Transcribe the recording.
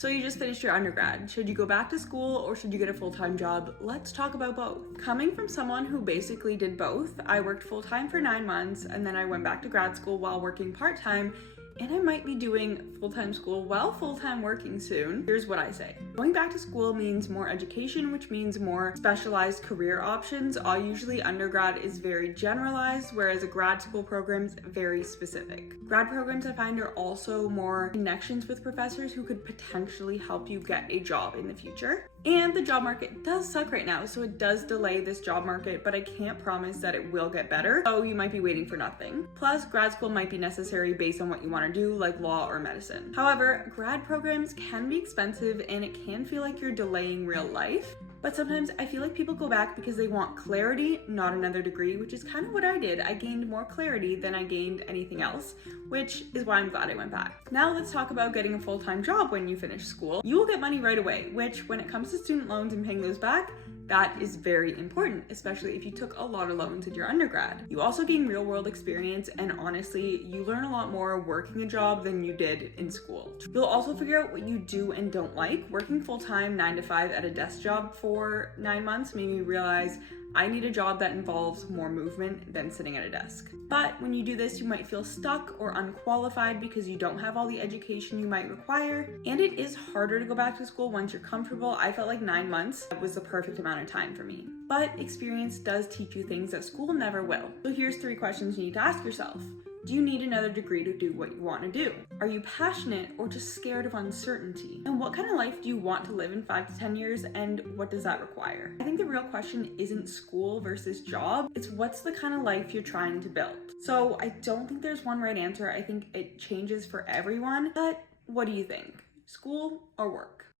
So you just finished your undergrad. Should you go back to school or should you get a full-time job? Let's talk about both. Coming from someone who basically did both, I worked full-time for 9 months and then I went back to grad school while working part-time, and I might be doing full-time school while full-time working soon. Here's what I say. Going back to school means more education, which means more specialized career options. Usually undergrad is very generalized, whereas a grad school program is very specific. Grad programs I find are also more connections with professors who could potentially help you get a job in the future. And the job market does suck right now, so it does delay this job market, but I can't promise that it will get better, so you might be waiting for nothing. Plus, grad school might be necessary based on what you want to do, like law or medicine. However, grad programs can be expensive and it can feel like you're delaying real life. But sometimes I feel like people go back because they want clarity, not another degree, which is kind of what I did. I gained more clarity than I gained anything else, which is why I'm glad I went back. Now let's talk about getting a full-time job when you finish school. You will get money right away, which when it comes to student loans and paying those back, that is very important, especially if you took a lot of loans in your undergrad. You also gain real world experience, and honestly, you learn a lot more working a job than you did in school. You'll also figure out what you do and don't like. Working full-time 9 to 5 at a desk job for 9 months made me realize I need a job that involves more movement than sitting at a desk. But when you do this, you might feel stuck or unqualified because you don't have all the education you might require. And it is harder to go back to school once you're comfortable. I felt like 9 months was the perfect amount of time for me. But experience does teach you things that school never will. So here's 3 questions you need to ask yourself. Do you need another degree to do what you want to do? Are you passionate or just scared of uncertainty? And what kind of life do you want to live in 5 to 10 years, and what does that require? I think the real question isn't school versus job, it's what's the kind of life you're trying to build. So I don't think there's one right answer. I think it changes for everyone, but what do you think? School or work?